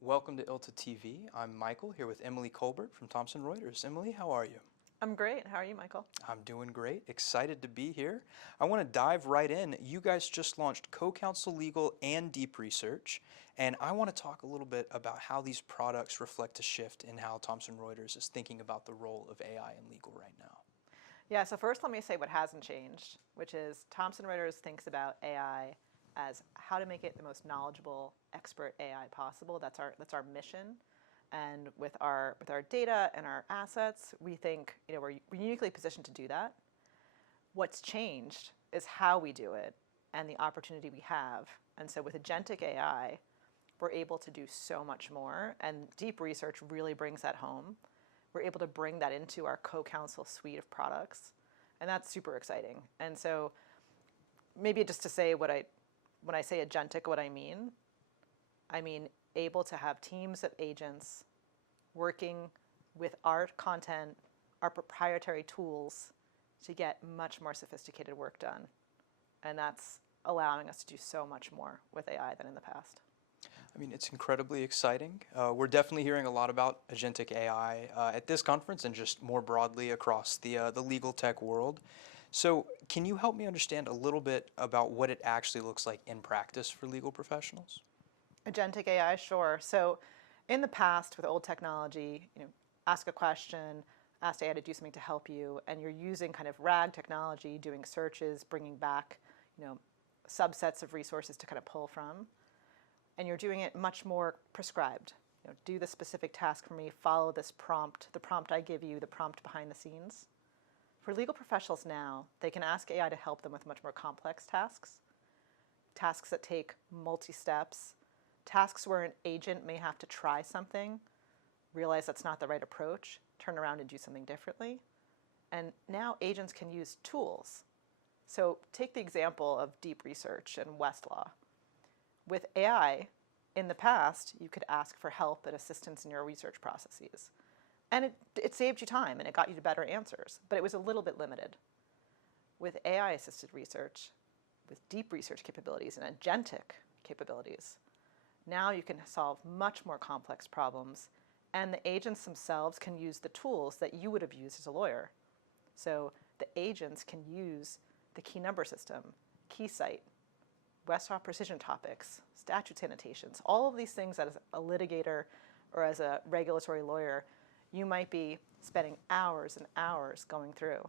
Welcome to ILTA TV. I'm Michael, here with Emily Colbert from Thomson Reuters. Emily, how are you? I'm great. How are you, Michael? I'm doing great. Excited to be here. I want to dive right in. You guys just launched Co-Counsel Legal and Deep Research, and I want to talk a little bit about how these products reflect a shift in how Thomson Reuters is thinking about the role of AI in legal right now. Yeah, so first let me say what hasn't changed, which is Thomson Reuters thinks about AI as how to make it the most knowledgeable, expert AI possible. That's our mission. And with our data and our assets, we think we're uniquely positioned to do that. What's changed is how we do it and the opportunity we have. And so with agentic AI, we're able to do so much more, and deep research really brings that home. We're able to bring that into our co-counsel suite of products, and that's super exciting. And so maybe just to say when I say agentic, what I mean able to have teams of agents working with our content, our proprietary tools to get much more sophisticated work done. And that's allowing us to do so much more with AI than in the past. I mean, it's incredibly exciting. We're definitely hearing a lot about agentic AI at this conference and just more broadly across the legal tech world. So can you help me understand a little bit about what it actually looks like in practice for legal professionals? Agentic AI, sure. So in the past with old technology, ask a question, ask AI to do something to help you, and you're using kind of RAG technology, doing searches, bringing back subsets of resources to kind of pull from. And you're doing it much more prescribed. Do the specific task for me, follow this prompt, the prompt I give you, the prompt behind the scenes. For legal professionals now, they can ask AI to help them with much more complex tasks, tasks that take multi-steps, tasks where an agent may have to try something, realize that's not the right approach, turn around and do something differently. And now agents can use tools. So take the example of deep research and Westlaw. With AI, in the past, you could ask for help and assistance in your research processes. And it saved you time and it got you to better answers, but it was a little bit limited. With AI-assisted research, with deep research capabilities and agentic capabilities, now you can solve much more complex problems, and the agents themselves can use the tools that you would have used as a lawyer. So the agents can use the key number system, KeyCite, Westlaw precision topics, statutes annotations, all of these things that as a litigator or as a regulatory lawyer, you might be spending hours and hours going through.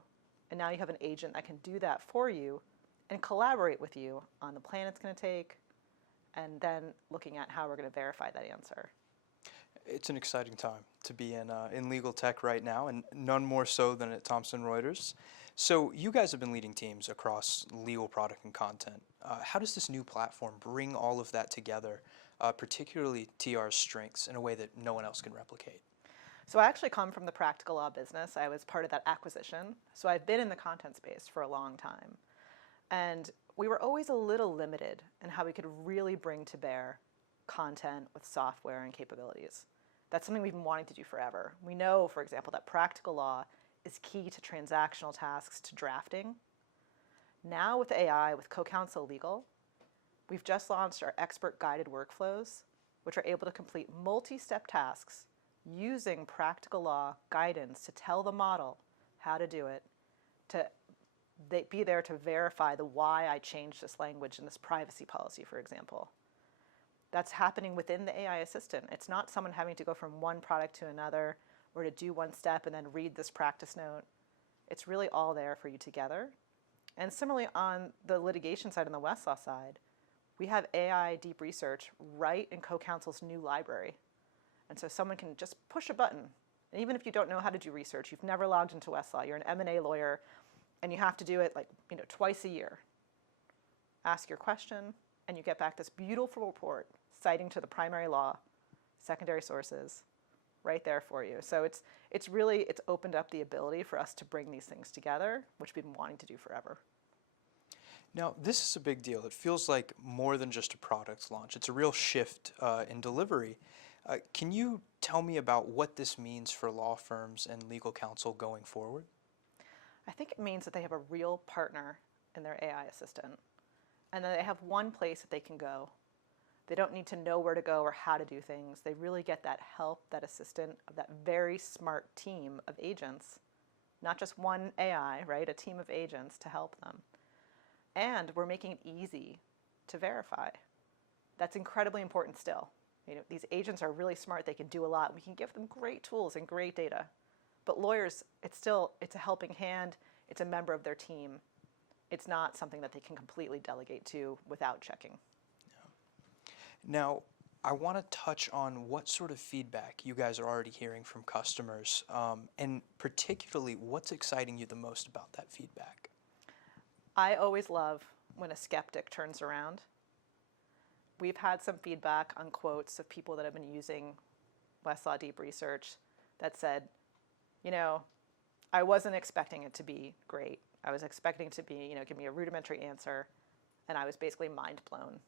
And now you have an agent that can do that for you and collaborate with you on the plan it's going to take, and then looking at how we're going to verify that answer. It's an exciting time to be in legal tech right now, and none more so than at Thomson Reuters. So you guys have been leading teams across legal product and content. How does this new platform bring all of that together, particularly TR's strengths, in a way that no one else can replicate? So I actually come from the practical law business. I was part of that acquisition. So I've been in the content space for a long time. And we were always a little limited in how we could really bring to bear content with software and capabilities. That's something we've been wanting to do forever. We know, for example, that practical law is key to transactional tasks, to drafting. Now with AI, with Co-Counsel Legal, we've just launched our expert guided workflows, which are able to complete multi-step tasks using practical law guidance to tell the model how to do it, to be there to verify the why I changed this language in this privacy policy, for example. That's happening within the AI assistant. It's not someone having to go from one product to another or to do one step and then read this practice note. It's really all there for you together. And similarly, on the litigation side and the Westlaw side, we have AI deep research right in Co-Counsel's new library. And so someone can just push a button. And even if you don't know how to do research, you've never logged into Westlaw, you're an M&A lawyer, and you have to do it twice a year. Ask your question, and you get back this beautiful report citing to the primary law, secondary sources, right there for you. So it's opened up the ability for us to bring these things together, which we've been wanting to do forever. Now, this is a big deal. It feels like more than just a product launch. It's a real shift in delivery. Can you tell me about what this means for law firms and legal counsel going forward? I think it means that they have a real partner in their AI assistant and that they have one place that they can go. They don't need to know where to go or how to do things. They really get that help, that assistant of that very smart team of agents, not just one AI, right? A team of agents to help them. And we're making it easy to verify. That's incredibly important still. These agents are really smart. They can do a lot. We can give them great tools and great data. But lawyers, it's a helping hand. It's a member of their team. It's not something that they can completely delegate to without checking. Now, I want to touch on what sort of feedback you guys are already hearing from customers, and particularly what's exciting you the most about that feedback. I always love when a skeptic turns around. We've had some feedback on quotes of people that have been using Westlaw Deep Research that said, I wasn't expecting it to be great. I was expecting it to be, give me a rudimentary answer, and I was basically mind blown.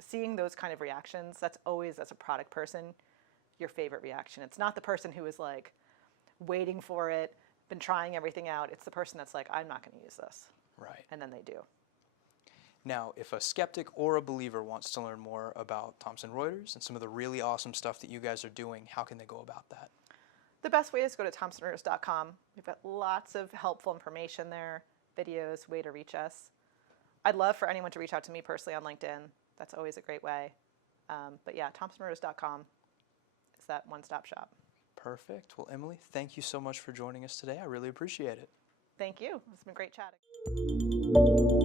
Seeing those kind of reactions, that's always, as a product person, your favorite reaction. It's not the person who is like waiting for it, been trying everything out. It's the person that's like, I'm not going to use this. Right. And then they do. Now, if a skeptic or a believer wants to learn more about Thomson Reuters and some of the really awesome stuff that you guys are doing, how can they go about that? The best way is to go to thomsonreuters.com. We've got lots of helpful information there, videos, way to reach us. I'd love for anyone to reach out to me personally on LinkedIn. That's always a great way. But yeah, thomsonreuters.com is that one-stop shop. Perfect. Well, Emily, thank you so much for joining us today. I really appreciate it. Thank you. It's been great chatting.